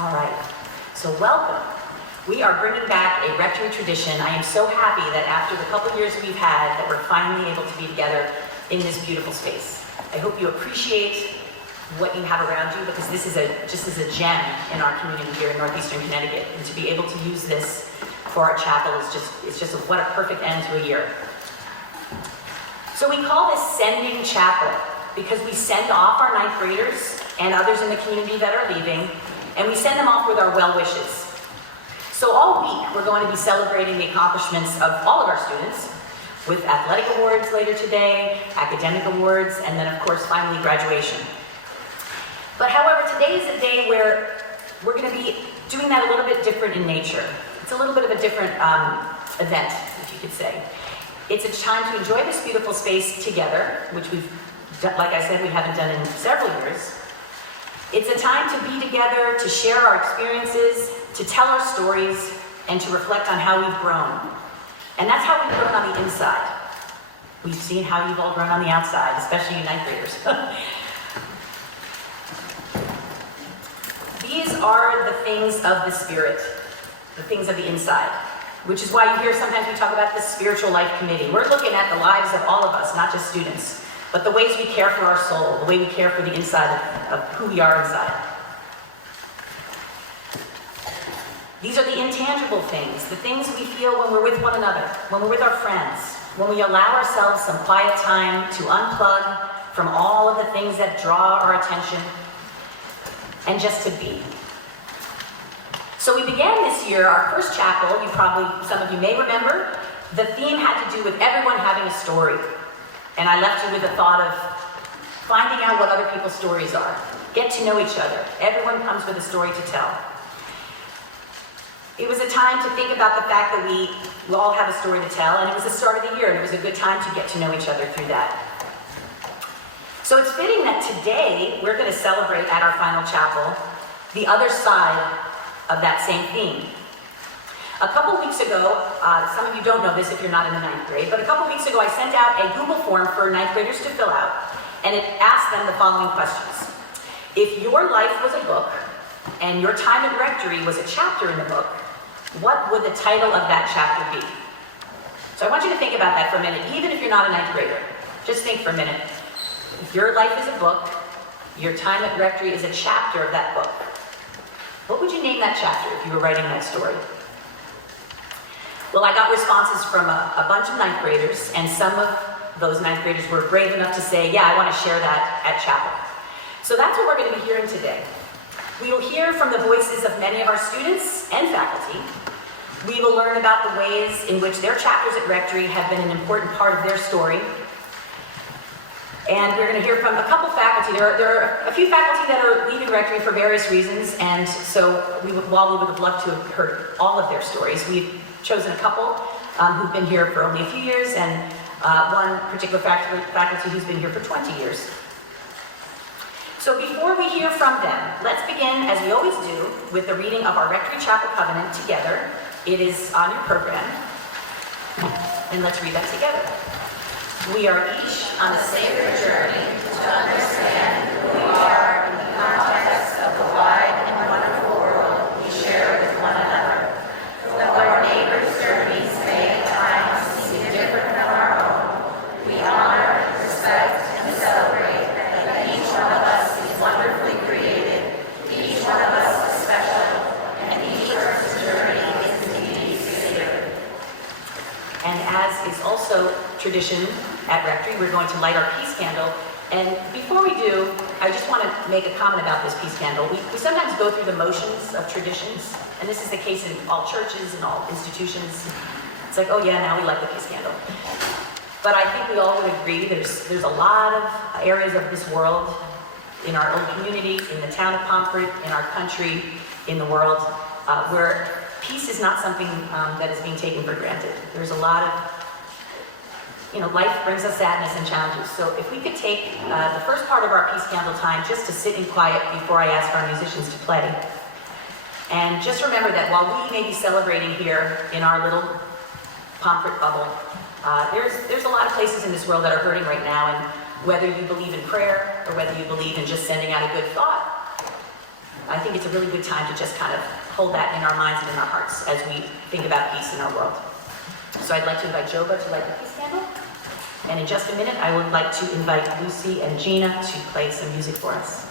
All right, so welcome. We are bringing back a Rectory tradition. I am so happy that after the couple years we've had, that we're finally able to be together in this beautiful space. I hope you appreciate what you have around you, because this is just a gem in our community here in Northeastern Connecticut, and to be able to use this for our chapel is just what a perfect end to a year. So we call this Sending Chapel because we send off our ninth graders and others in the community that are leaving, and we send them off with our well wishes. So all week we're going to be celebrating the accomplishments of all of our students with athletic awards later today, academic awards, and then of course finally graduation. But however, today is a day where we're going to be doing that a little bit different in nature. It's a little bit of a different event, if you could say. It's a time to enjoy this beautiful space together, which we've, like I said, we haven't done in several years. It's a time to be together, to share our experiences, to tell our stories, and to reflect on how we've grown. And that's how we've grown on the inside. We've seen how you've all grown on the outside, especially you ninth graders. These are the things of the spirit, the things of the inside, which is why you hear sometimes we talk about the spiritual life committee. We're looking at the lives of all of us, not just students, but the ways we care for our soul, the way we care for the inside of who we are inside. These are the intangible things, the things we feel when we're with one another, when we're with our friends, when we allow ourselves some quiet time to unplug from all of the things that draw our attention, and just to be. So we began this year, our first chapel, some of you may remember, the theme had to do with everyone having a story. And I left you with the thought of finding out what other people's stories are. Get to know each other. Everyone comes with a story to tell. It was a time to think about the fact that we all have a story to tell, and it was the start of the year, and it was a good time to get to know each other through that. So it's fitting that today we're going to celebrate at our final chapel the other side of that same theme. A couple weeks ago, some of you don't know this if you're not in the ninth grade, but a couple weeks ago I sent out a Google form for ninth graders to fill out, and it asked them the following questions. If your life was a book and your time at Rectory was a chapter in the book, what would the title of that chapter be? So I want you to think about that for a minute, even if you're not a ninth grader. Just think for a minute. If your life is a book, your time at Rectory is a chapter of that book, what would you name that chapter if you were writing that story? Well, I got responses from a bunch of ninth graders, and some of those ninth graders were brave enough to say, yeah, I want to share that at chapel. So that's what we're going to be hearing today. We will hear from the voices of many of our students and faculty. We will learn about the ways in which their chapters at Rectory have been an important part of their story. And we're going to hear from a couple faculty. There are a few faculty that are leaving Rectory for various reasons, and so while we would have loved to have heard all of their stories, we've chosen a couple who've been here for only a few years, and one particular faculty who's been here for 20 years. So before we hear from them, let's begin, as we always do, with the reading of our Rectory Chapel Covenant together. It is on your program, and let's read that together. We are each on a sacred journey to understand who we are in the context of the wide and wonderful world we share with one another. Though our neighbors' journeys may at times seem different from our own, we honor, respect, and celebrate that each one of us is wonderfully created, each one of us is special, and each person's journey is indeed sacred. And as is also tradition at Rectory, we're going to light our peace candle. And before we do, I just want to make a comment about this peace candle. We sometimes go through the motions of traditions, and this is the case in all churches and all institutions. It's like, oh yeah, now we light the peace candle. But I think we all would agree there's a lot of areas of this world, in our own community, in the town of Pomfret, in our country, in the world, where peace is not something that is being taken for granted. There's a lot of life brings us sadness and challenges. So if we could take the first part of our peace candle time just to sit in quiet before I ask our musicians to play. And just remember that while we may be celebrating here in our little Pomfret bubble, there's a lot of places in this world that are hurting right now, and whether you believe in prayer or whether you believe in just sending out a good thought, I think it's a really good time to just kind of hold that in our minds and in our hearts as we think about peace in our world. So I'd like to invite Joba to light the peace candle. And in just a minute, I would like to invite Lucy and Gina to play some music for us.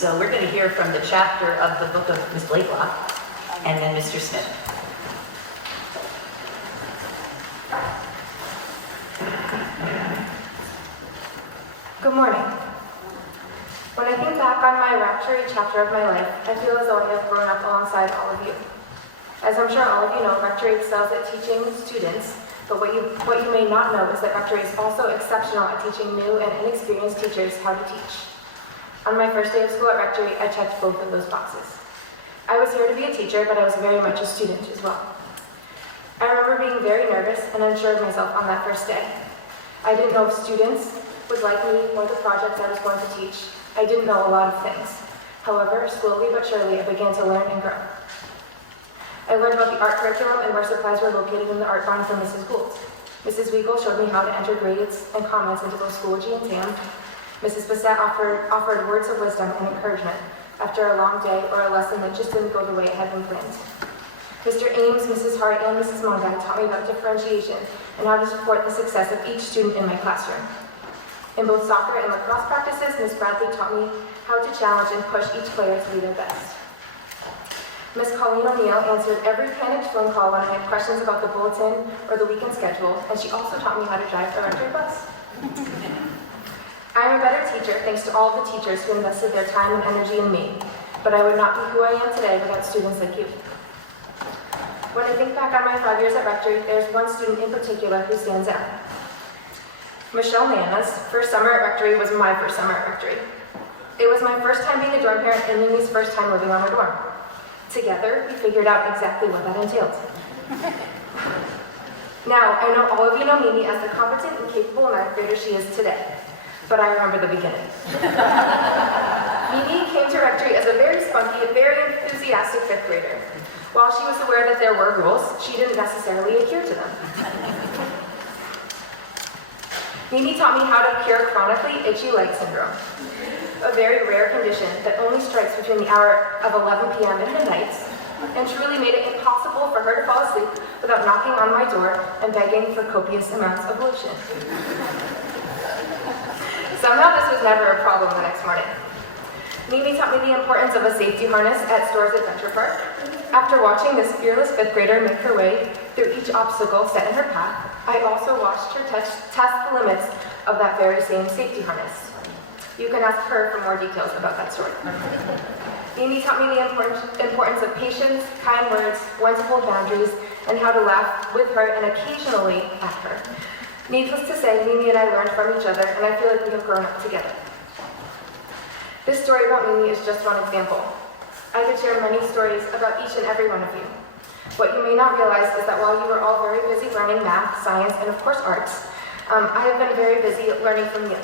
So we're going to hear from the chapter of the book of Ms. Blakelock, and then Mr. Smith. Good morning. When I think back on my Rectory chapter of my life, I feel as though I have grown up alongside all of you. As I'm sure all of you know, Rectory excels at teaching students, but what you may not know is that Rectory is also exceptional at teaching new and inexperienced teachers how to teach. On my first day of school at Rectory, I checked both of those boxes. I was here to be a teacher, but I was very much a student as well. I remember being very nervous and unsure of myself on that first day. I didn't know if students would like me or the projects I was going to teach. I didn't know a lot of things. However, slowly but surely, I began to learn and grow. I learned about the art curriculum and where supplies were located in the art barn from Mrs. Gould. Mrs. Weigel showed me how to enter grades and comments into both Schoology and TAM. Mrs. Bassett offered words of wisdom and encouragement after a long day or a lesson that just didn't go the way it had been planned. Mr. Ames, Mrs. Hart, and Mrs. Mongan taught me about differentiation and how to support the success of each student in my classroom. In both soccer and lacrosse practices, Ms. Bradley taught me how to challenge and push each player to be their best. Miss Colleen O'Neill answered every panicked phone call when I had questions about the bulletin or the weekend schedule, and she also taught me how to drive a Rectory bus. I am a better teacher thanks to all the teachers who invested their time and energy in me, but I would not be who I am today without students like you. When I think back on my 5 years at Rectory, there's one student in particular who stands out. Michelle Nana's first summer at Rectory was my first summer at Rectory. It was my first time being a dorm parent and Mimi's first time living on her dorm. Together, we figured out exactly what that entailed. Now, I know all of you know Mimi as the competent and capable ninth grader she is today, but I remember the beginning. Mimi came to Rectory as a very spunky, very enthusiastic fifth grader. While she was aware that there were rules, she didn't necessarily adhere to them. Mimi taught me how to cure chronically itchy leg syndrome, a very rare condition that only strikes between the hour of 11 p.m. and midnight, and truly made it impossible for her to fall asleep without knocking on my door and begging for copious amounts of lotion. Somehow this was never a problem the next morning. Mimi taught me the importance of a safety harness at Storrs Adventure Park. After watching this fearless fifth grader make her way through each obstacle set in her path, I also watched her test the limits of that very same safety harness. You can ask her for more details about that story. Mimi taught me the importance of patience, kind words, when to hold boundaries, and how to laugh with her and occasionally at her. Needless to say, Mimi and I learned from each other, and I feel like we have grown up together. This story about Mimi is just one example. I could share many stories about each and every one of you. What you may not realize is that while you were all very busy learning math, science, and of course arts, I have been very busy learning from you.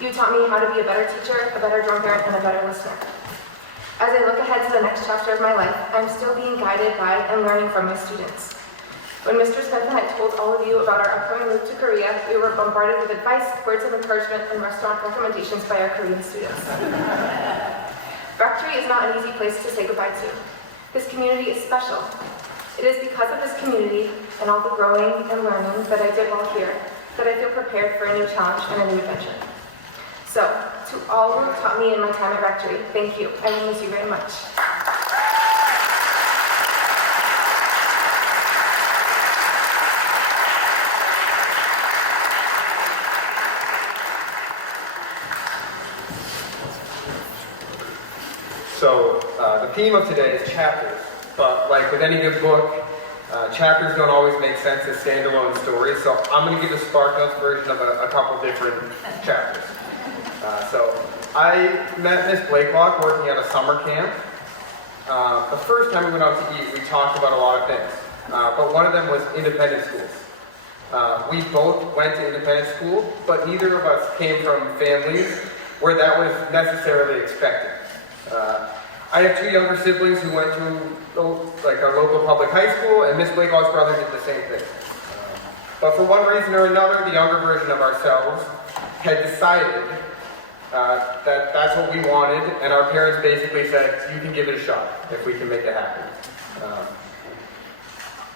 You taught me how to be a better teacher, a better dorm parent, and a better listener. As I look ahead to the next chapter of my life, I'm still being guided by and learning from my students. When Mr. Smith and I told all of you about our upcoming move to Korea, we were bombarded with advice, words of encouragement, and restaurant recommendations by our Korean students. Rectory is not an easy place to say goodbye to. This community is special. It is because of this community and all the growing and learning that I did while here that I feel prepared for a new challenge and a new adventure. So, to all who have taught me in my time at Rectory, thank you. I will miss you very much. So, the theme of today is chapters, but like with any good book, chapters don't always make sense as standalone stories, so I'm going to give a SparkNotes version of a couple different chapters. So, I met Miss Blakelock working at a summer camp. The first time we went out to eat, we talked about a lot of things, but one of them was independent schools. We both went to independent school, but neither of us came from families where that was necessarily expected. I have two younger siblings who went to our local public high school, and Miss Blakelock's brother did the same thing. But for one reason or another, the younger version of ourselves had decided that that's what we wanted, and our parents basically said, you can give it a shot if we can make it happen.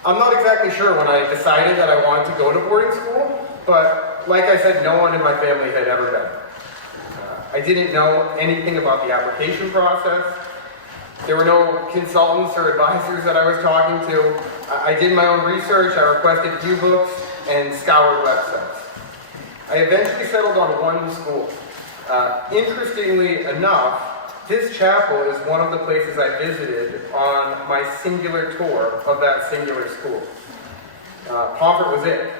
I'm not exactly sure when I decided that I wanted to go to boarding school, but like I said, no one in my family had ever done it. I didn't know anything about the application process. There were no consultants or advisors that I was talking to. I did my own research, I requested a few books, and scoured websites. I eventually settled on one school. Interestingly enough, this chapel is one of the places I visited on my singular tour of that singular school. Pomfret was it.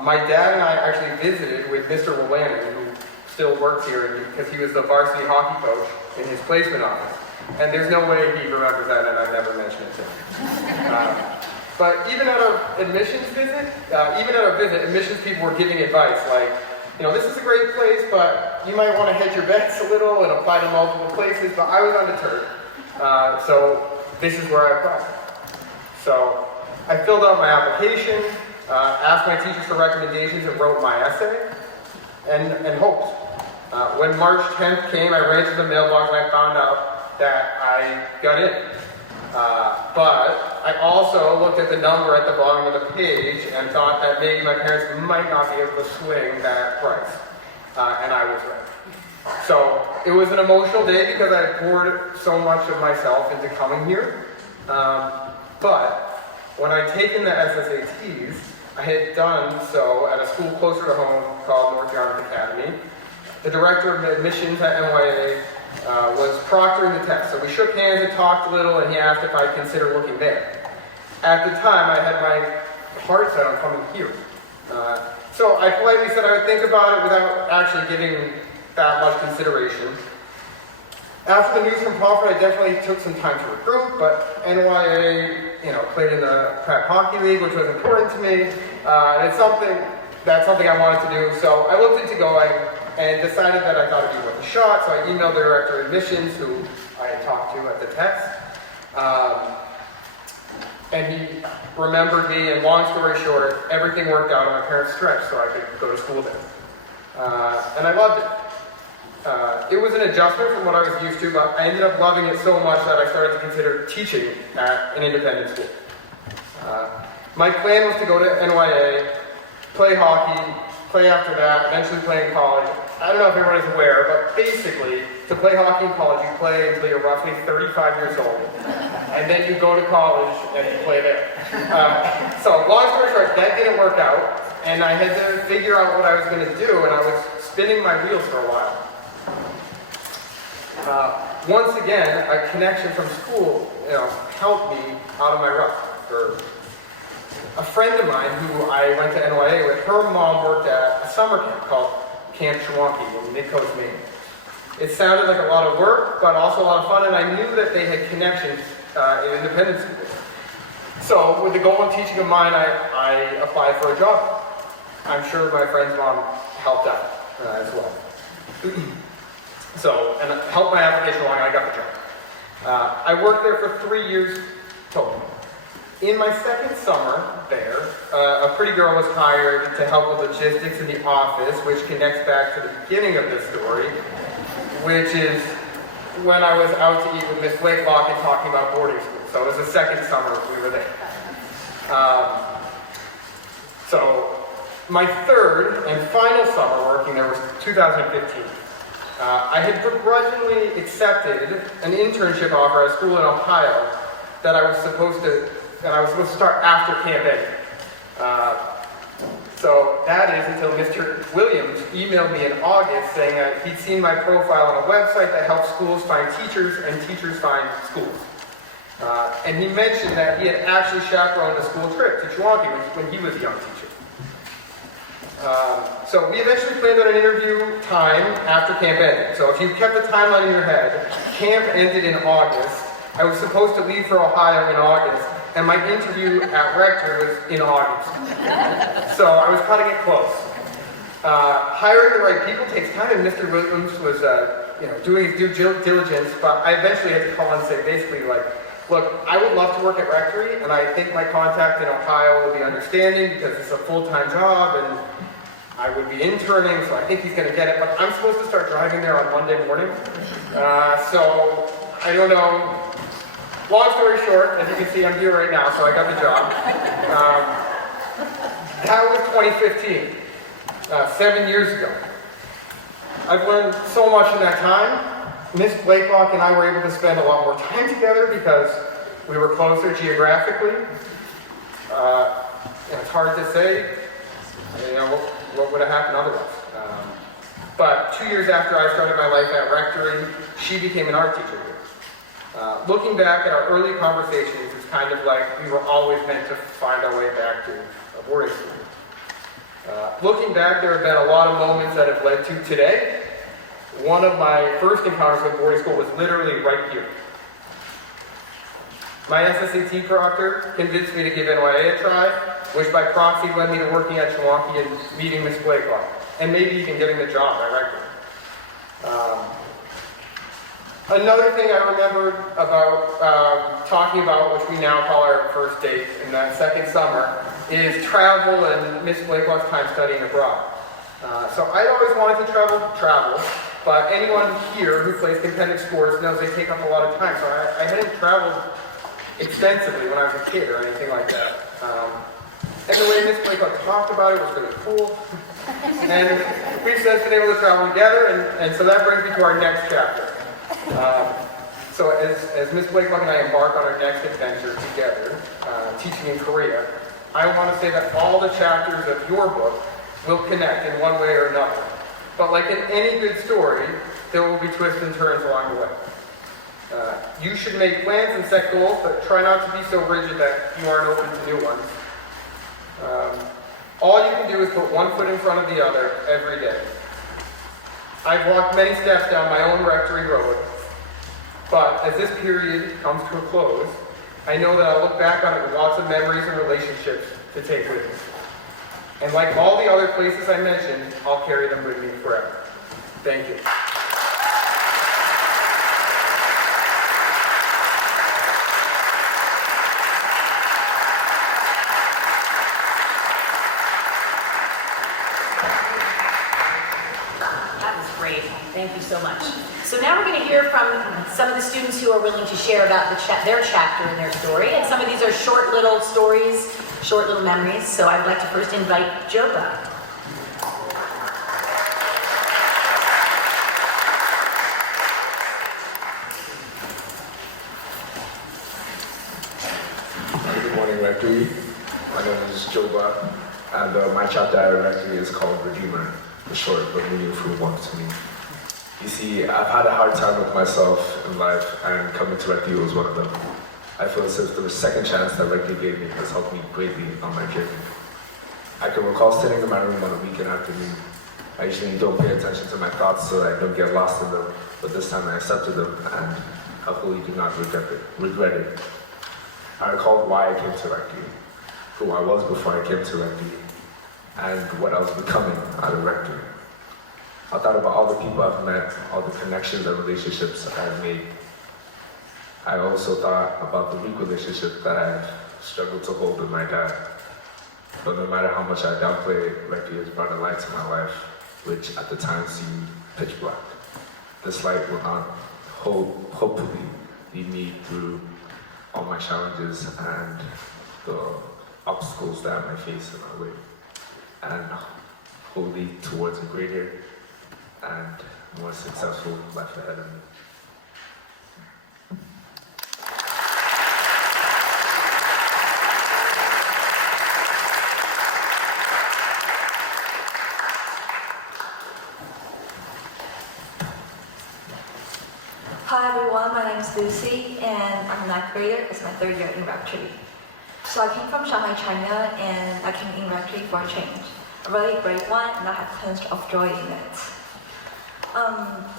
My dad and I actually visited with Mr. Willannon, who still works here because he was the varsity hockey coach in his placement office. And there's no way he remembers that, and I've never mentioned it to him. But even at our admissions visit, admissions people were giving advice like, this is a great place, but you might want to hedge your bets a little and apply to multiple places, but I was undeterred. So this is where I applied. So I filled out my application, asked my teachers for recommendations, and wrote my essay, and hoped. When March 10th came, I ran to the mailbox and I found out that I got in. But I also looked at the number at the bottom of the page and thought that maybe my parents might not be able to swing that price. And I was right. So it was an emotional day because I poured so much of myself into coming here. But when I'd taken the SSATs, I had done so at a school closer to home called North Yarmouth Academy. The director of admissions at NYA was proctoring the test. So we shook hands and talked a little, and he asked if I'd consider looking there. At the time, I had my heart set on coming here. So I politely said I would think about it without actually giving that much consideration. After the news from Crawford, I definitely took some time to recruit, but NYA, played in the prep hockey league, which was important to me. And that's something I wanted to do. So I looked into going and decided that I thought it'd be worth a shot. So I emailed the director of admissions, who I had talked to at the test. And he remembered me, and long story short, everything worked out on my parents' stretch so I could go to school there. And I loved it. It was an adjustment from what I was used to, but I ended up loving it so much that I started to consider teaching at an independent school. My plan was to go to NYA, play hockey, play after that, eventually play in college. I don't know if everyone is aware, but basically, to play hockey in college, you play until you're roughly 35 years old, and then you go to college and you play there. So long story short, that didn't work out, and I had to figure out what I was going to do, and I was spinning my wheels for a while. Once again, a connection from school, helped me out of my rut. A friend of mine who I went to NYA with, her mom worked at a summer camp called Camp Chewonki in Mid-Coast, Maine. It sounded like a lot of work, but also a lot of fun, and I knew that they had connections in independent schools. So, with the goal of teaching of mine, I applied for a job. I'm sure my friend's mom helped out as well. And helped my application along, and I got the job. I worked there for 3 years total. In my second summer there, a pretty girl was hired to help with logistics in the office, which connects back to the beginning of this story, which is when I was out to eat with Miss Blakelock and talking about boarding school. So it was the second summer we were there. So my third and final summer working there was 2015. I had begrudgingly accepted an internship offer at a school in Ohio that I was supposed to start after Camp Ed. So that is until Mr. Williams emailed me in August saying that he'd seen my profile on a website that helps schools find teachers and teachers find schools. And he mentioned that he had actually chaperoned a school trip to Chewonki when he was a young teacher. So we eventually planned on an interview time after camp ended. So if you kept the timeline in your head, camp ended in August. I was supposed to leave for Ohio in August, and my interview at Rectory was in August. So I was cutting it close. Hiring the right people takes time, and Mr. Williams was doing his due diligence, but I eventually had to call and say basically look, I would love to work at Rectory, and I think my contact in Ohio will be understanding because it's a full-time job, and I would be interning, so I think he's going to get it, but I'm supposed to start driving there on Monday morning. So I don't know. Long story short, as you can see, I'm here right now, so I got the job. That was 2015, 7 years ago. I've learned so much in that time. Miss Blakelock and I were able to spend a lot more time together because we were closer geographically. It's hard to say, what would have happened otherwise. But 2 years after I started my life at Rectory, she became an art teacher here. Looking back at our early conversations, it's kind of like we were always meant to find our way back to a boarding school. Looking back, there have been a lot of moments that have led to today. One of my first encounters with boarding school was literally right here. My SSAT proctor convinced me to give NYA a try, which by proxy led me to working at Chewonki and meeting Miss Blakelock, and maybe even getting the job at Rectory. Another thing I remembered about talking about, which we now call our first date in that second summer, is travel and Miss Blakelock's time studying abroad. So I'd always wanted to travel, but anyone here who plays competitive sports knows they take up a lot of time. So I hadn't traveled extensively when I was a kid or anything like that. And the way Miss Blake talked about it was really cool. And we've since been able to travel together, and so that brings me to our next chapter. So as Miss Blake and I embark on our next adventure together, teaching in Korea, I want to say that all the chapters of your book will connect in one way or another. But like in any good story, there will be twists and turns along the way. You should make plans and set goals, but try not to be so rigid that you aren't open to new ones. All you can do is put one foot in front of the other every day. I've walked many steps down my own Rectory road, but as this period comes to a close, I know that I'll look back on it with lots of memories and relationships to take with me. And like all the other places I mentioned, I'll carry them with me forever. Thank you. Thank you so much. So now we're going to hear from some of the students who are willing to share about their chapter and their story. And some of these are short little stories, short little memories. So I'd like to first invite Joba. Good morning, Rectory. My name is Joba, and my chapter at Rectory is called Redeemer, the short but meaningful one to me. You see, I've had a hard time with myself in life, and coming to Rectory was one of them. I feel as if the second chance that Rectory gave me has helped me greatly on my journey. I can recall sitting in my room on a weekend afternoon. I usually don't pay attention to my thoughts so I don't get lost in them, but this time I accepted them, and hopefully do not regret it. I recalled why I came to Rectory, who I was before I came to Rectory, and what I was becoming out of Rectory. I thought about all the people I've met, all the connections and relationships I've made. I also thought about the weak relationship that I've struggled to hold with my dad. But no matter how much I downplay it, Rectory has brought a light to my life, which at the time seemed pitch black. This light will not hopefully lead me through all my challenges and the obstacles that I might face in my way, and will lead towards a greater and more successful life ahead of me. Hi everyone, my name is Lucy and I'm a 9th grader. It's my 3rd year in Rectory. So I came from Shanghai, China, and I came in Rectory for a change. A really great one, and I have tons of joy in it.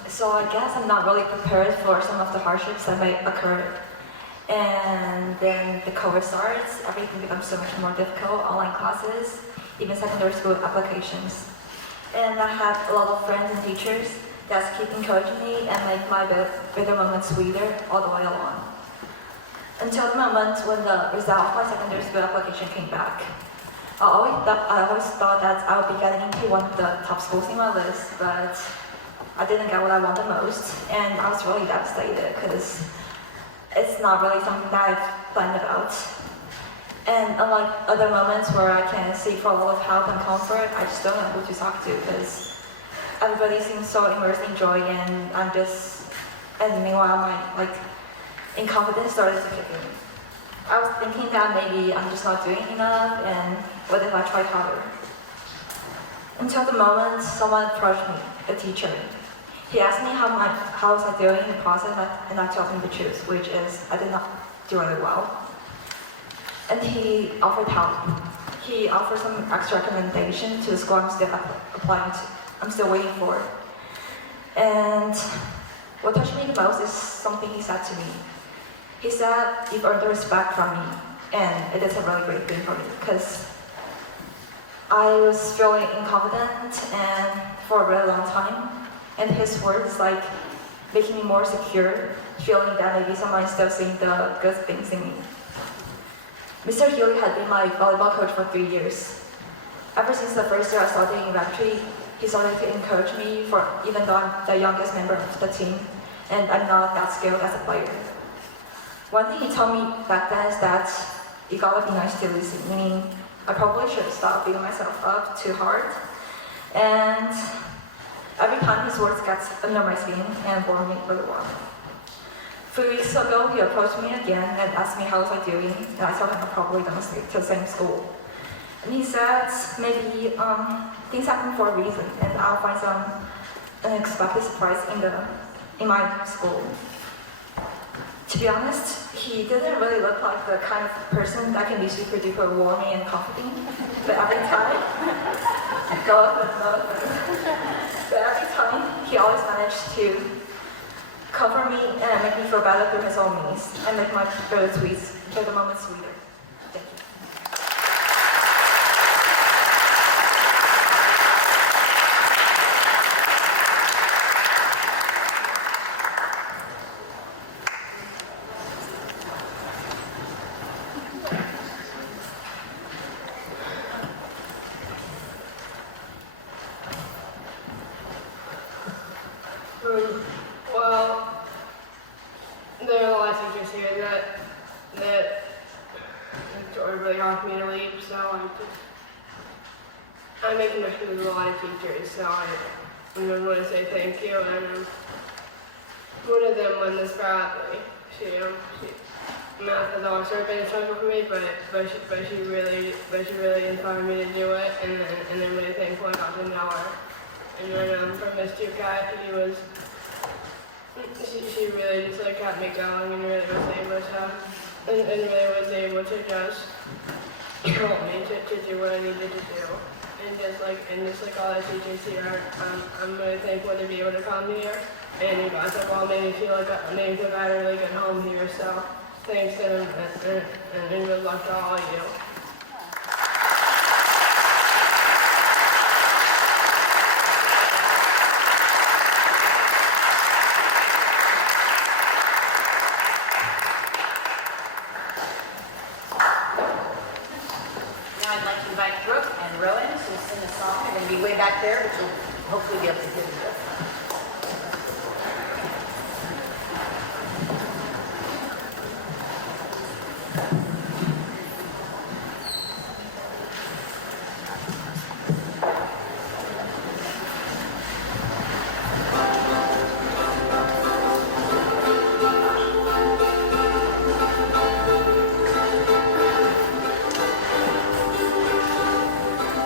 So I guess I'm not really prepared for some of the hardships that may occur. And then the COVID starts, everything becomes so much more difficult, online classes, even secondary school applications. And I have a lot of friends and teachers that keep encouraging me and make my better moments sweeter all the way along. Until the moment when the result of my secondary school application came back. I always thought that I would be getting into one of the top schools in my list, but I didn't get what I wanted most, and I was really devastated because it's not really something that I've planned about. And unlike other moments where I can seek for a lot of help and comfort, I just don't know who to talk to because everybody seems so immersed in joy, and meanwhile my incompetence started to kick in. I was thinking that maybe I'm just not doing enough, and what if I tried harder? Until the moment someone approached me, a teacher. He asked me how was I doing in the process, and I told him the truth, which is I did not do really well. And he offered help. He offered some extra recommendation to the school I'm still applying to. I'm still waiting for. And what touched me the most is something he said to me. He said, "You've earned the respect from me," and it is a really great thing for me because I was feeling incompetent and for a really long time, and his words making me more secure, feeling that maybe someone is still seeing the good things in me. Mr. Healy had been my volleyball coach for 3 years. Ever since the first year I started in Rectory, he started to encourage me, even though I'm the youngest member of the team and I'm not that skilled as a player. One thing he told me back then is that you gotta be nice to listen, meaning I probably should stop beating myself up too hard. And every time his words gets under my skin and warm me really warm. 3 weeks ago, he approached me again and asked me how was I doing, and I told him I probably don't stay to the same school. And he said maybe things happen for a reason, and I'll find some unexpected surprise in my school. To be honest, he didn't really look like the kind of person that can be super duper warming and comforting. But every time, but every time, he always managed to cover me and make me feel better through his own means and make my the moment sweeter. Thank you. Well, there are a lot of teachers here that are really hard for me to leave, so I'm making a with a lot of teachers, so I just want to say thank you. And one of them won this badly. Math has always sort of been a struggle for me, but she really inspired me to do it, and I'm really thankful I got to know her. And then for Miss Ducat, she really just like kept me going and really was able to just help me to do what I needed to do. And just like all the teachers here, I'm really thankful to be able to come here. And you guys have all made me feel like I had a really good home here. So thanks to them and good luck to all of you. Now I'd like to invite Brooke and Rowan to sing a song. They're going to be way back there, but you'll hopefully be able to hear them.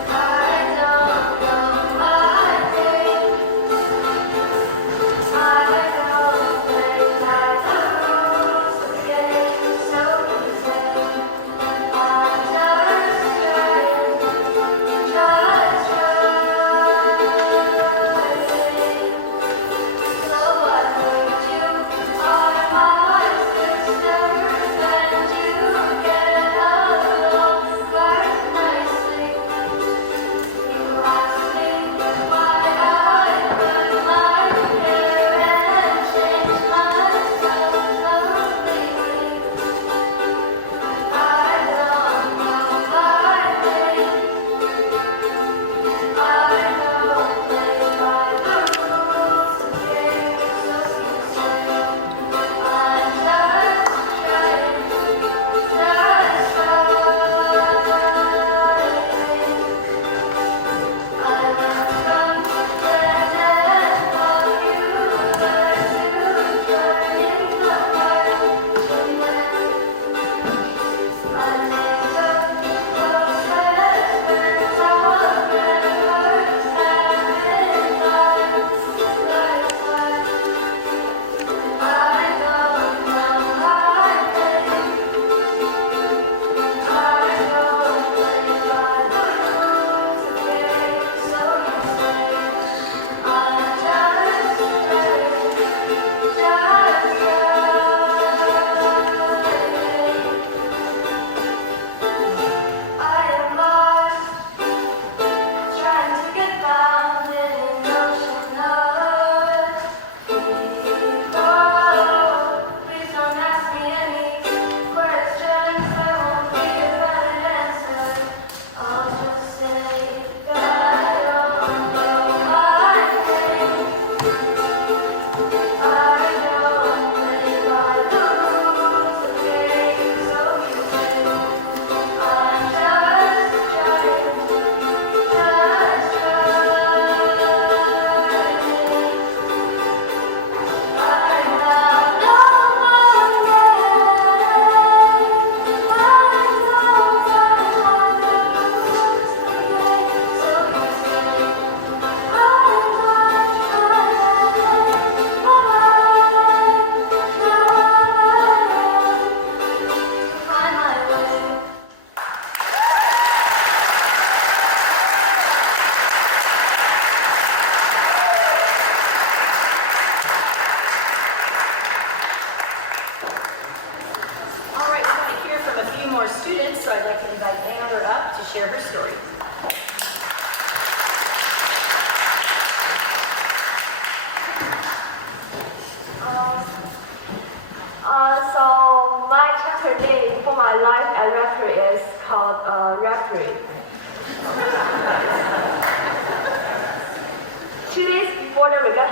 I don't know my name.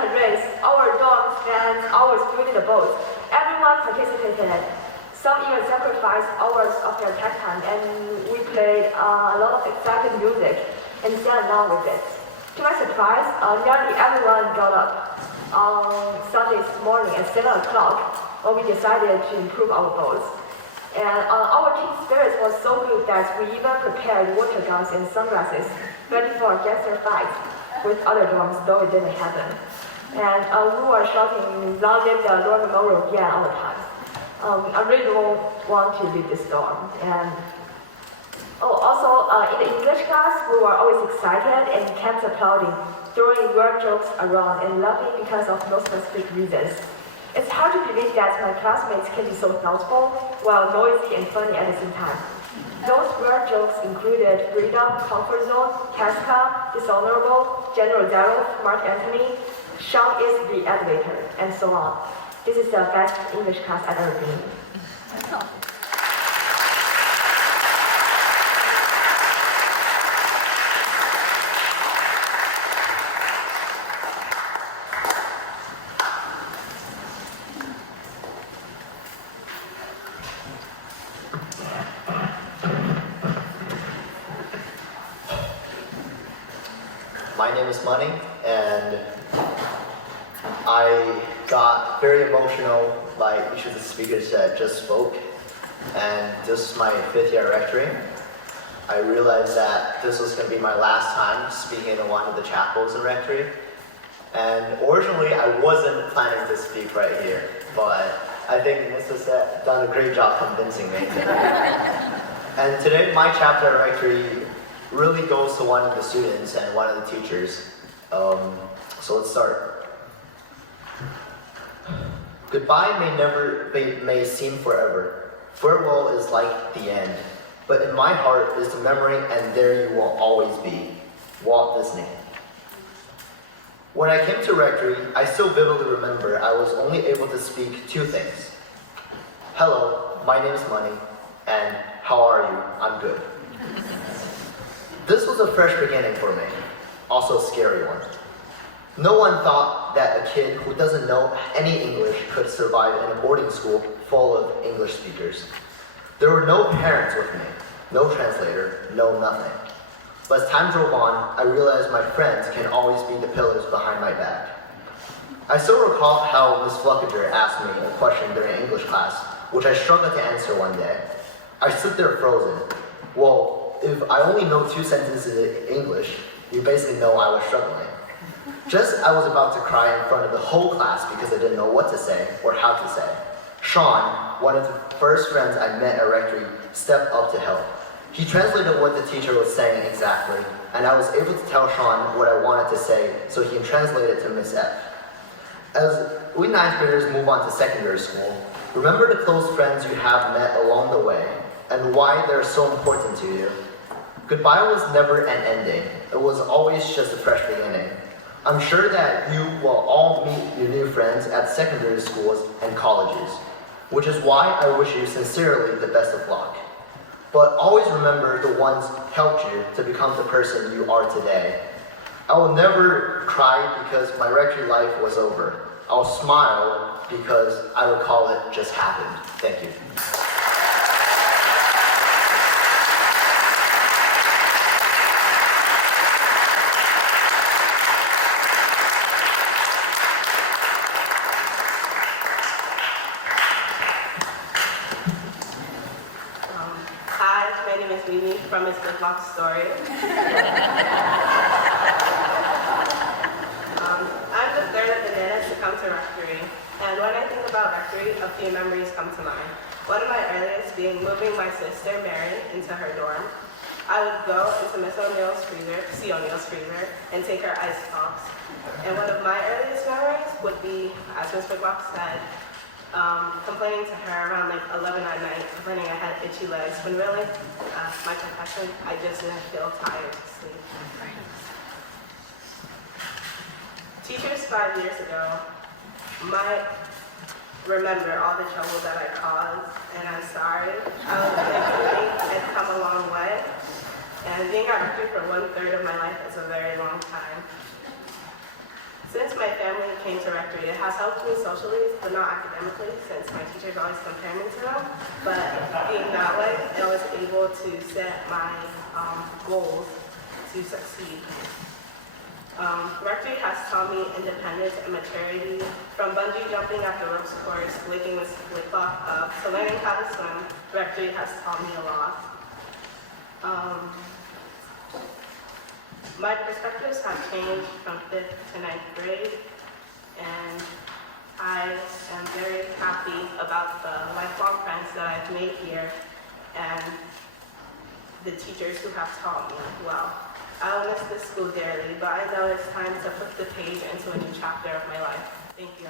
had race, our dorms spent hours building the boats. Everyone participated. Some even sacrificed hours of their tech time, and we played a lot of exciting music and sang along with it. To my surprise, nearly everyone got up on Sunday morning at 7 o'clock when we decided to improve our boats. And our team spirit was so good that we even prepared water guns and sunglasses ready for a gangster fight with other dorms, though it didn't happen. And we were shouting, "Long live the Lord Memorial" again all the time. I really don't want to leave this dorm. And also, in the English class, we were always excited and kept applauding, throwing weird jokes around and laughing because of no specific reasons. It's hard to believe that my classmates can be so thoughtful while noisy and funny at the same time. Those weird jokes included freedom, comfort zone, Casca, dishonorable, General Darrow, Mark Anthony, Sean is the elevator, and so on. This is the best English class I've ever been in. My name is Money, and I got very emotional by each of the speakers that just spoke. And this is my 5th year at Rectory. I realized that this was going to be my last time speaking in one of the chapels in Rectory. And originally, I wasn't planning to speak right here, but I think Mrs. has done a great job convincing me. And today, my chapter at Rectory really goes to one of the students and one of the teachers. So let's start. Goodbye may seem forever. Farewell is like the end. But in my heart is the memory, and there you will always be. Walt Disney. When I came to Rectory, I still vividly remember I was only able to speak 2 things. Hello, my name is Money, and how are you? I'm good. This was a fresh beginning for me, also a scary one. No one thought that a kid who doesn't know any English could survive in a boarding school full of English speakers. There were no parents with me, no translator, no nothing. But as time drove on, I realized my friends can always be the pillars behind my back. I still recall how Miss Fluckiger asked me a question during English class, which I struggled to answer one day. I stood there frozen. Well, if I only know 2 sentences in English, you basically know I was struggling. Just as I was about to cry in front of the whole class because I didn't know what to say or how to say, Sean, one of the first friends I met at Rectory, stepped up to help. He translated what the teacher was saying exactly, and I was able to tell Sean what I wanted to say so he can translate it to Miss F. As we 9th graders move on to secondary school, remember the close friends you have met along the way and why they're so important to you. Goodbye was never an ending. It was always just a fresh beginning. I'm sure that you will all meet your new friends at secondary schools and colleges, which is why I wish you sincerely the best of luck. But always remember the ones helped you to become the person you are today. I will never cry because my Rectory life was over. I'll smile because I recall it just happened. Thank you. From Miss Whitlock's story. I'm the 3rd of the bananas to come to Rectory, and when I think about Rectory, a few memories come to mind. One of my earliest being moving my sister Mary into her dorm. I would go into Miss O'Neill's freezer, see O'Neill's freezer, and take her ice pops. And one of my earliest memories would be, as Miss Whitlock said, complaining to her around like 11 at night, complaining I had itchy legs, when really, my confession, I just didn't feel tired to sleep. Teachers 5 years ago might remember all the trouble that I caused, and I'm sorry. I would like to think I've come a long way, and being at Rectory for 1/3 of my life is a very long time. Since my family came to Rectory, it has helped me socially, but not academically, since my teachers always compare me to them. But being that way, I was able to set my goals to succeed. Rectory has taught me independence and maturity, from bungee jumping at the ropes course, waking the clock up, to learning how to swim. Rectory has taught me a lot. My perspectives have changed from 5th to 9th grade, and I am very happy about the lifelong friends that I've made here and the teachers who have taught me well. I will miss this school dearly, but I know it's time to flip the page into a new chapter of my life. Thank you.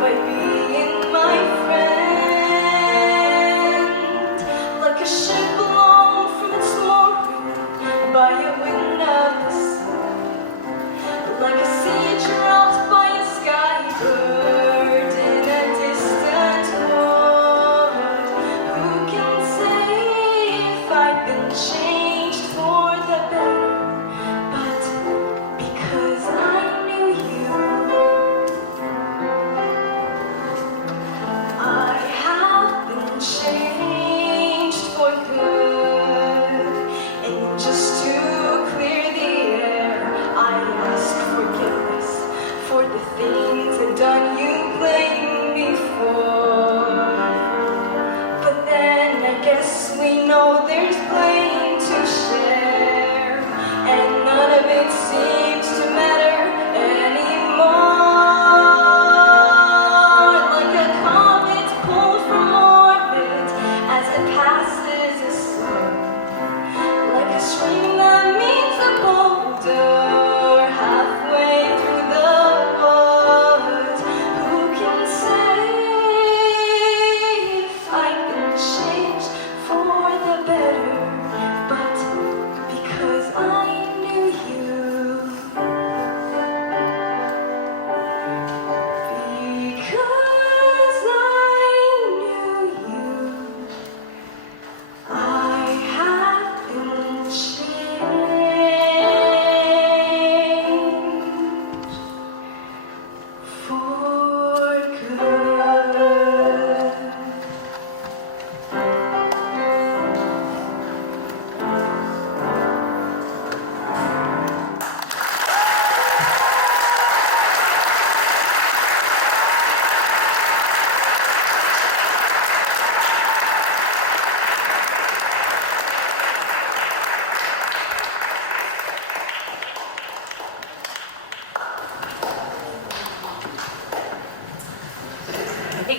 By being my friend.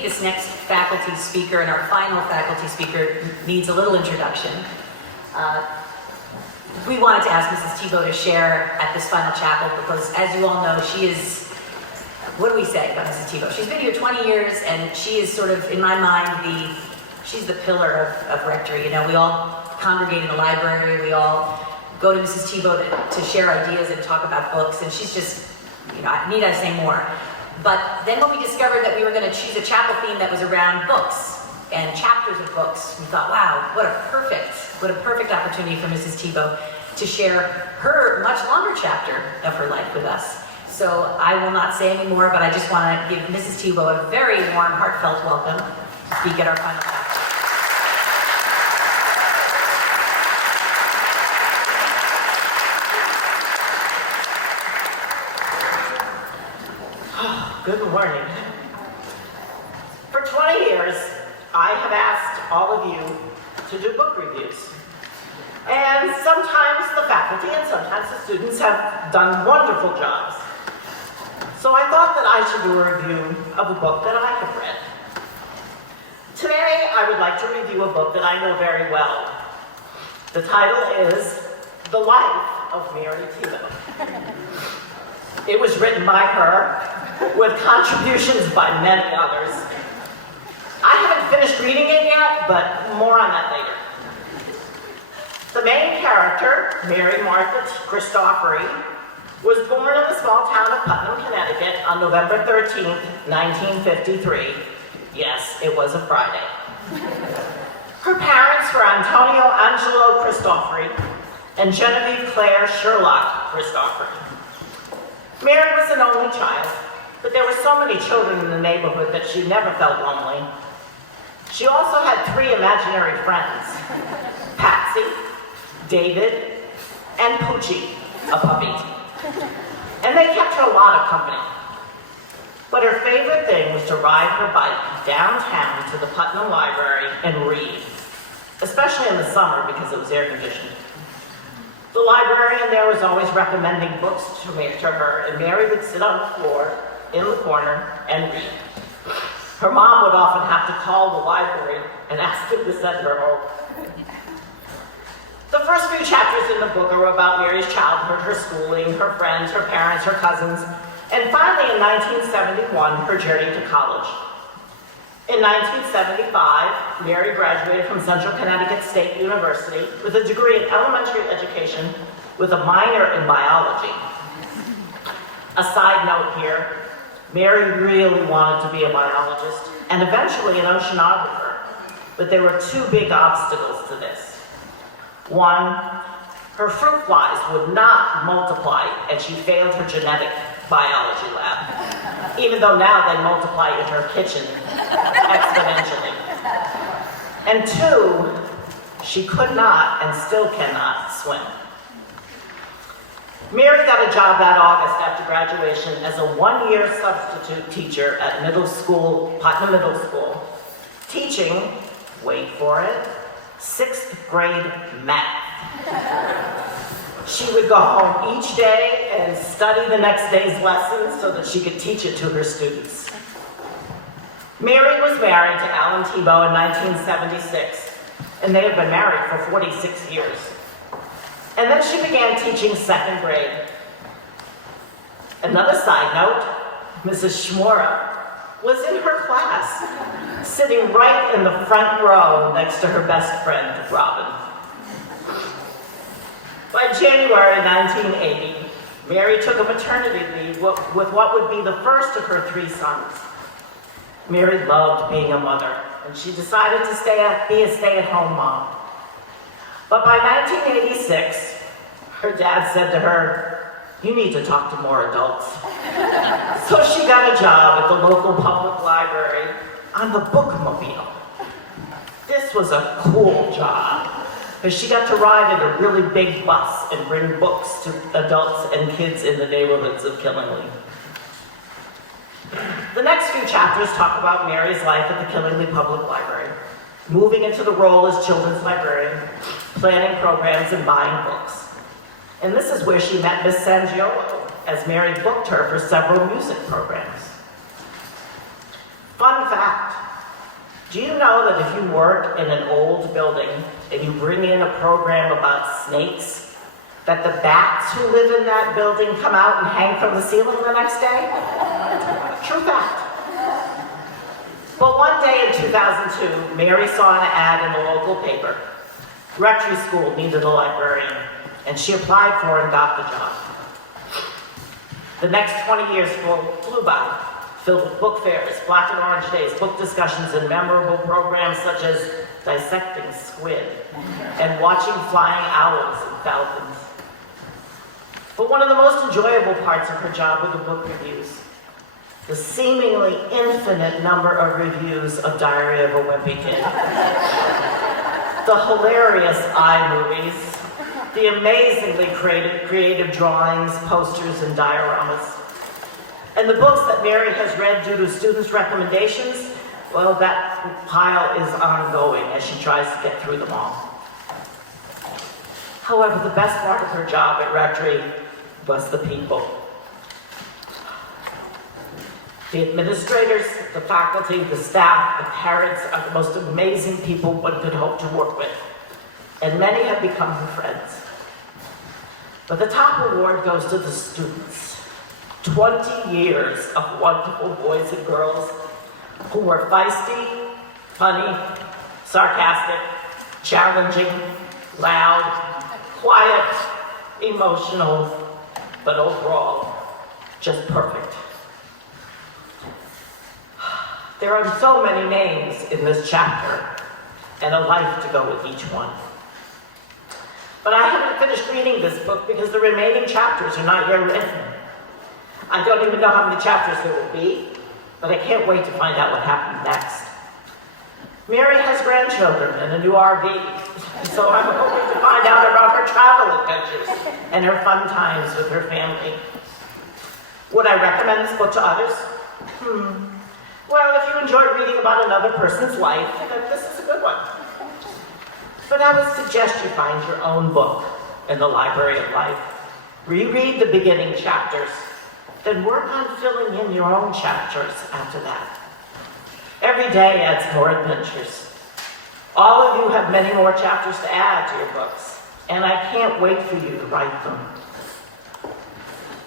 this next faculty speaker and our final faculty speaker needs a little introduction. We wanted to ask Mrs. Tebow to share at this final chapel because, as you all know, she is, what do we say about Mrs. Tebow? She's been here 20 years, and she is sort of, in my mind, she's the pillar of Rectory. You know, we all congregate in the library, we all go to Mrs. Tebow to share ideas and talk about books, and she's just, you know, need I say more? But then when we discovered that we were going to choose a chapel theme that was around books and chapters of books, we thought, wow, what a perfect opportunity for Mrs. Tebow to share her much longer chapter of her life with us. So I will not say any more, but I just want to give Mrs. Tebow a very warm, heartfelt welcome to speak at our final chapter. Good morning. For 20 years, I have asked all of you to do book reviews. And sometimes the faculty and sometimes the students have done wonderful jobs. So I thought that I should do a review of a book that I have read. Today, I would like to review a book that I know very well. The title is The Life of Mary Tebow. It was written by her, with contributions by many others. I haven't finished reading it yet, but more on that later. The main character, Mary Martha Christophery, was born in the small town of Putnam, Connecticut on November 13th, 1953. Yes, it was a Friday. Her parents were Antonio Angelo Christophery and Genevieve Claire Sherlock Christophery. Mary was an only child, but there were so many children in the neighborhood that she never felt lonely. She also had 3 imaginary friends, Patsy, David, and Poochie, a puppy. And they kept her a lot of company. But her favorite thing was to ride her bike downtown to the Putnam Library and read, especially in the summer because it was air conditioned. The librarian there was always recommending books to her, and Mary would sit on the floor in the corner and read. Her mom would often have to call the library and ask him to send her home. The first few chapters in the book are about Mary's childhood, her schooling, her friends, her parents, her cousins, and finally in 1971, her journey to college. In 1975, Mary graduated from Central Connecticut State University with a degree in elementary education with a minor in biology. A side note here, Mary really wanted to be a biologist and eventually an oceanographer, but there were 2 big obstacles to this. One, her fruit flies would not multiply and she failed her genetic biology lab, even though now they multiply in her kitchen exponentially. And 2, she could not and still cannot swim. Mary got a job that August after graduation as a 1-year substitute teacher at Putnam Middle School, teaching, wait for it, 6th grade math. She would go home each day and study the next day's lesson so that she could teach it to her students. Mary was married to Alan Tebow in 1976, and they had been married for 46 years. And then she began teaching 2nd grade. Another side note, Mrs. Shmura was in her class, sitting right in the front row next to her best friend, Robin. By January 1980, Mary took a maternity leave with what would be the first of her 3 sons. Mary loved being a mother, and she decided to be a stay-at-home mom. But by 1986, her dad said to her, "You need to talk to more adults." So she got a job at the local public library on the bookmobile. This was a cool job, because she got to ride in a really big bus and bring books to adults and kids in the neighborhoods of Killingly. The next few chapters talk about Mary's life at the Killingly Public Library, moving into the role as children's librarian, planning programs, and buying books. And this is where she met Miss Sangiolo, as Mary booked her for several music programs. Fun fact, do you know that if you work in an old building and you bring in a program about snakes, that the bats who live in that building come out and hang from the ceiling the next day? True fact. Well, one day in 2002, Mary saw an ad in the local paper. Rectory School needed a librarian, and she applied for and got the job. The next 20 years flew by, filled with book fairs, black and orange days, book discussions, and memorable programs such as dissecting squid and watching flying owls and falcons. But one of the most enjoyable parts of her job were the book reviews. The seemingly infinite number of reviews of Diary of a Wimpy Kid. The hilarious movies, the amazingly creative drawings, posters, and dioramas. And the books that Mary has read due to students' recommendations, well, that pile is ongoing as she tries to get through them all. However, the best part of her job at Rectory was the people. The administrators, the faculty, the staff, the parents are the most amazing people one could hope to work with. And many have become her friends. But the top award goes to the students. 20 years of wonderful boys and girls who were feisty, funny, sarcastic, challenging, loud, quiet, emotional, but overall, just perfect. There are so many names in this chapter, and a life to go with each one. But I haven't finished reading this book because the remaining chapters are not yet written. I don't even know how many chapters there will be, but I can't wait to find out what happened next. Mary has grandchildren and a new RV, so I'm hoping to find out about her travel adventures and her fun times with her family. Would I recommend this book to others? Well, if you enjoy reading about another person's life, then this is a good one. But I would suggest you find your own book in the Library of Life. Reread the beginning chapters, then work on filling in your own chapters after that. Every day adds more adventures. All of you have many more chapters to add to your books, and I can't wait for you to write them.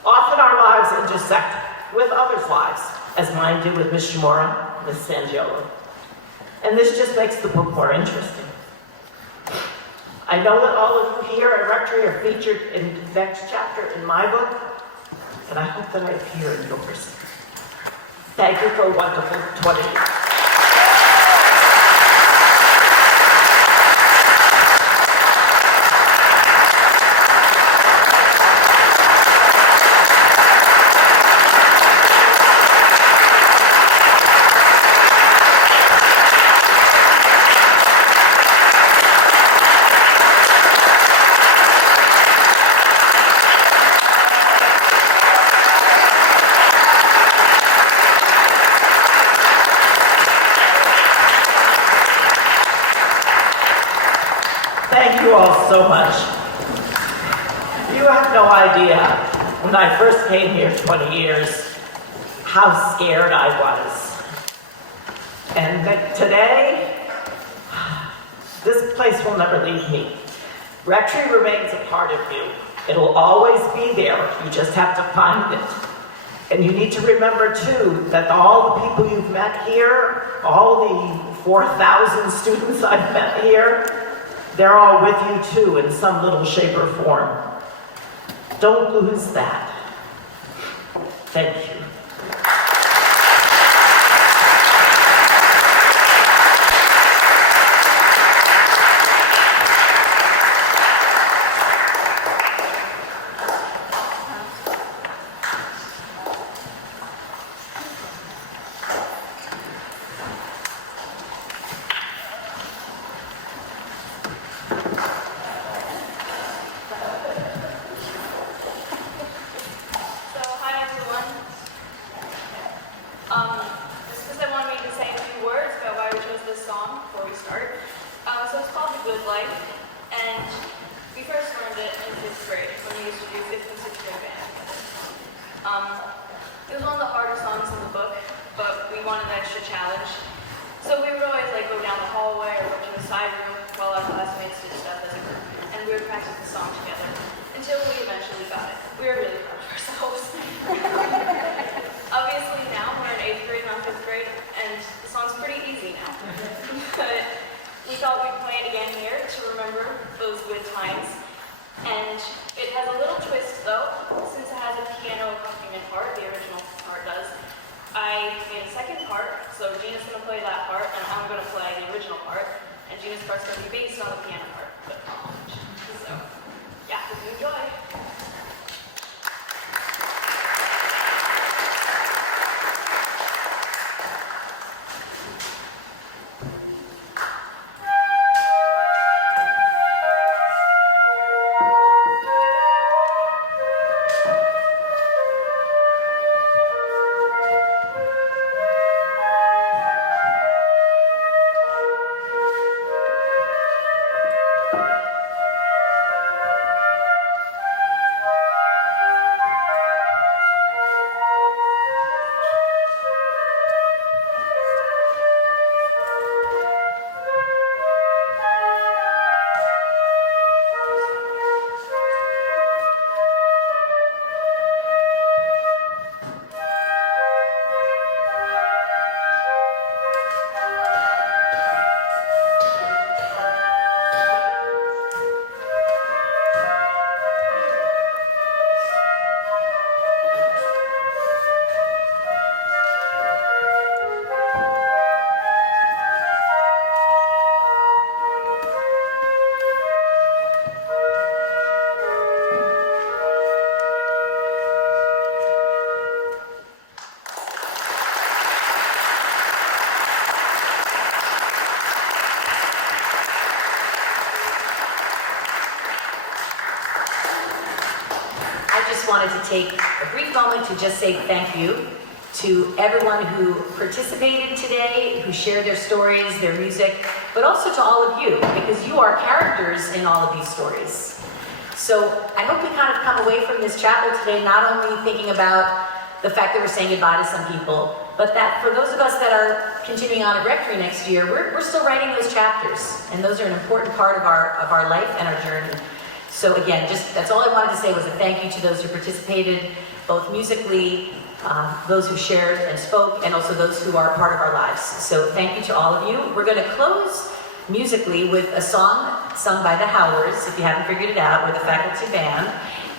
Often our lives intersect with others' lives, as mine do with Miss Shimura, Miss Sangiolo. And this just makes the book more interesting. I know that all of you here at Rectory are featured in the next chapter in my book, and I hope that I appear in yours. Thank you for a wonderful 20 years. Thank you all so much. You have no idea, when I first came here 20 years, how scared I was. And today, this place will never leave me. Rectory remains a part of you. It'll always be there. You just have to find it. And you need to remember, too, that all the people you've met here, all the 4,000 students I've met here, they're all with you too in some little shape or form. Don't lose that. Thank you. Just because I wanted me to say a few words about why we chose this song before we start. So it's called The Good Life, and we first learned it in 5th grade when we used to do 5th and 6th grade band together. It was one of the harder songs in the book, but we wanted an extra challenge. So we would always like go down the hallway or go to the side room while our classmates did stuff as a group, and we would practice the song together until we eventually got it. We were really proud of ourselves. Obviously now we're in 8th grade, not 5th grade, and the song's pretty easy now. But we thought we'd play it again here to remember those good times. And it has a little twist though, since it has a piano accompaniment part, the original part does. I made a second part, so Gina's going to play that part, and I'm going to play the original part, and Gina's part's going to be based on the piano part. So, yeah, hope you enjoy. Wanted to take a brief moment to just say thank you to everyone who participated today, who shared their stories, their music, but also to all of you, because you are characters in all of these stories. So I hope we kind of come away from this chapel today not only thinking about the fact that we're saying goodbye to some people, but that for those of us that are continuing on at Rectory next year, we're still writing those chapters, and those are an important part of our life and our journey. So again, that's all I wanted to say was a thank you to those who participated, both musically, those who shared and spoke, and also those who are part of our lives. So thank you to all of you. We're going to close musically with a song sung by the Howlers, if you haven't figured it out. We're the faculty band.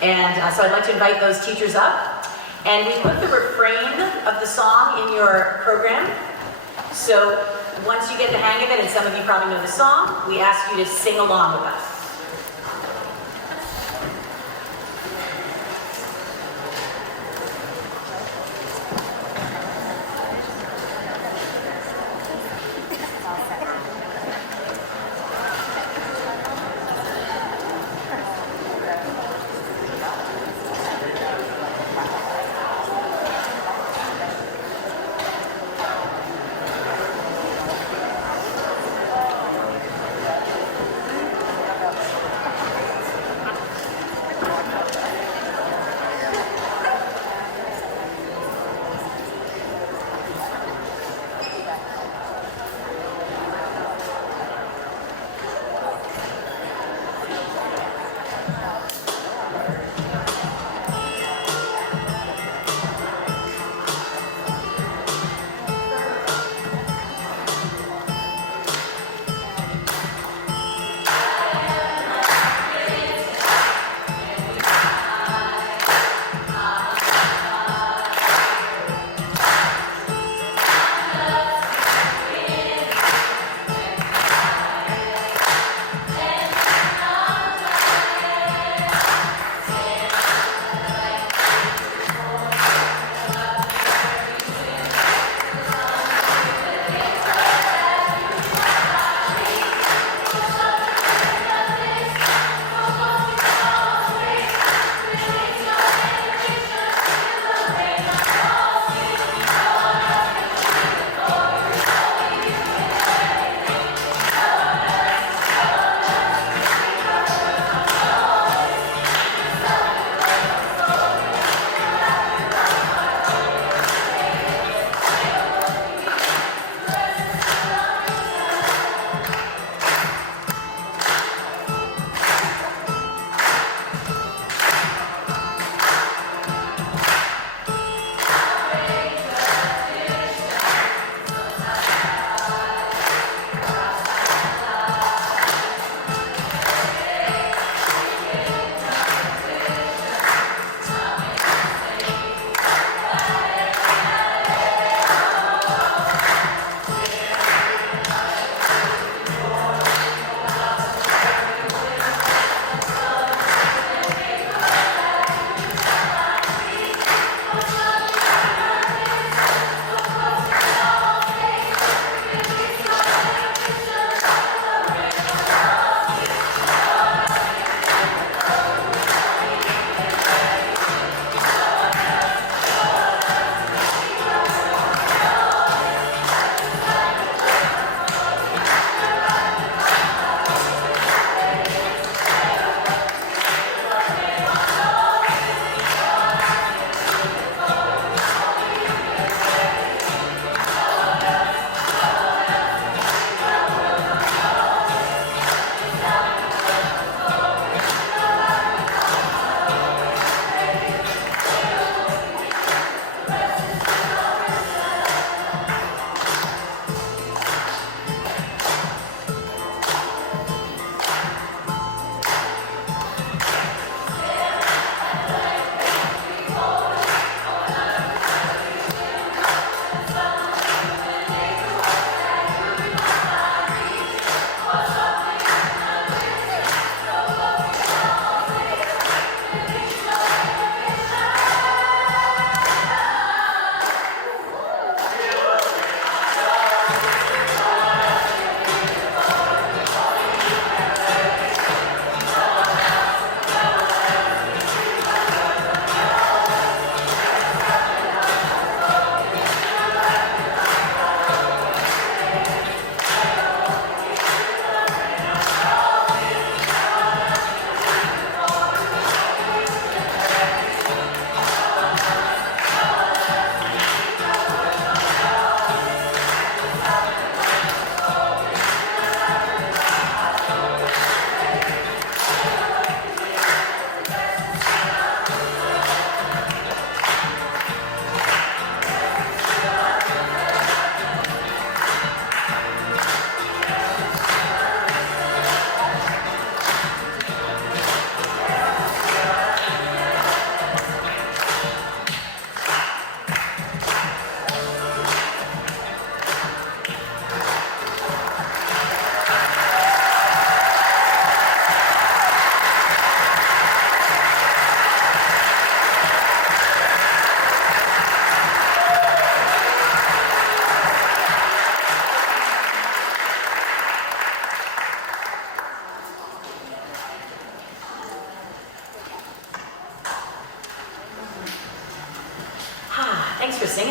And so I'd like to invite those teachers up. And we put the refrain of the song in your program. So once you get the hang of it, and some of you probably know the song, we ask you to sing along with us.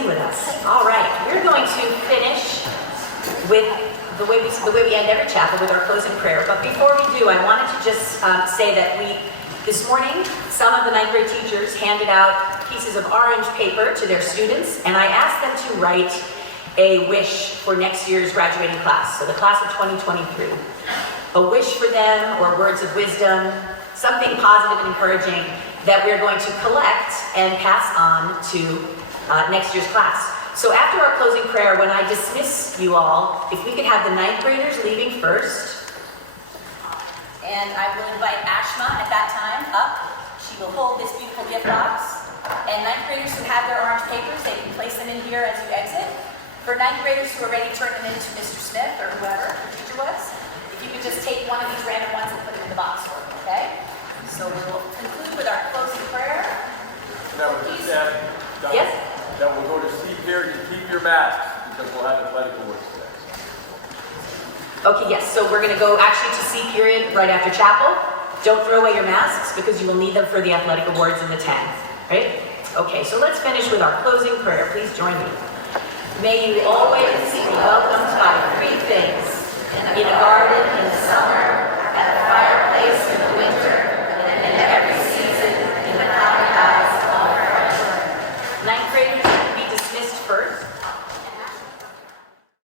be with us. All right, we're going to finish with the way we end every chapel with our closing prayer. But before we do, I wanted to just say that this morning, some of the ninth grade teachers handed out pieces of orange paper to their students, and I asked them to write a wish for next year's graduating class, so the class of 2023. A wish for them, or words of wisdom, something positive and encouraging that we're going to collect and pass on to next year's class. So after our closing prayer, when I dismiss you all, if we could have the ninth graders leaving first. And I will invite Ashma at that time up. She will hold this beautiful gift box. And ninth graders who have their orange papers, they can place them in here as you exit. For ninth graders who are ready, turn them in to Mr. Smith or whoever the teacher was. If you could just take one of these random ones and put them in the box for me, okay? So we will conclude with our closing prayer. That was just that. Yes? That we'll go to C period and keep your masks because we'll have athletic awards today. Okay, yes, so we're going to go actually to C period right after chapel. Don't throw away your masks because you will need them for the athletic awards in the 10, right? Okay, so let's finish with our closing prayer. Please join me. May you always be welcomed by 3 things: in a garden in the summer, at the fireplace in the